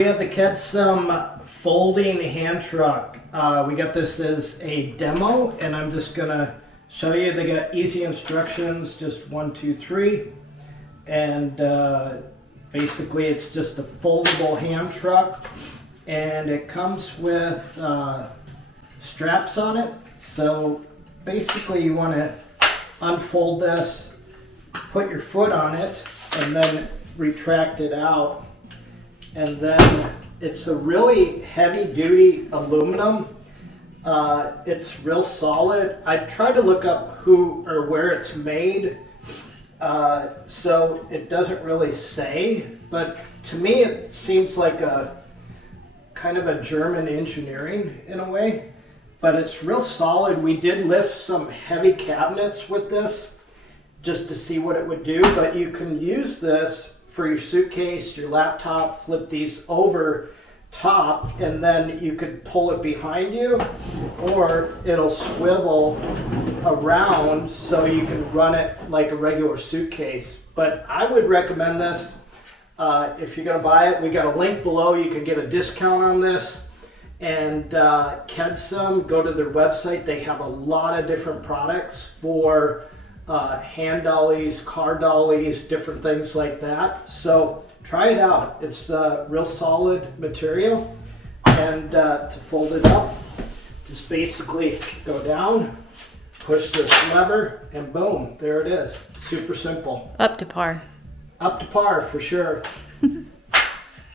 We have the Kedsum folding hand truck. We got this as a demo, and I'm just gonna show you. They got easy instructions, just 1, 2, 3, and basically it's just a foldable hand truck, and it comes with straps on it. So basically you want to unfold this, put your foot on it, and then retract it out. And then it's a really heavy duty aluminum. It's real solid. I tried to look up who or where it's made, so it doesn't really say, but to me it seems like a kind of a German engineering in a way, but it's real solid. We did lift some heavy cabinets with this just to see what it would do, but you can use this for your suitcase, your laptop, flip these over top, and then you could pull it behind you, or it'll swivel around so you can run it like a regular suitcase. But I would recommend this if you're gonna buy it. We got a link below. You can get a discount on this. And Kedsum, go to their website. They have a lot of different products for hand dollies, car dollies, different things like that. So try it out. It's real solid material, and to fold it up, just basically go down, push this lever, and boom, there it is. Super simple. Up to par. Up to par for sure.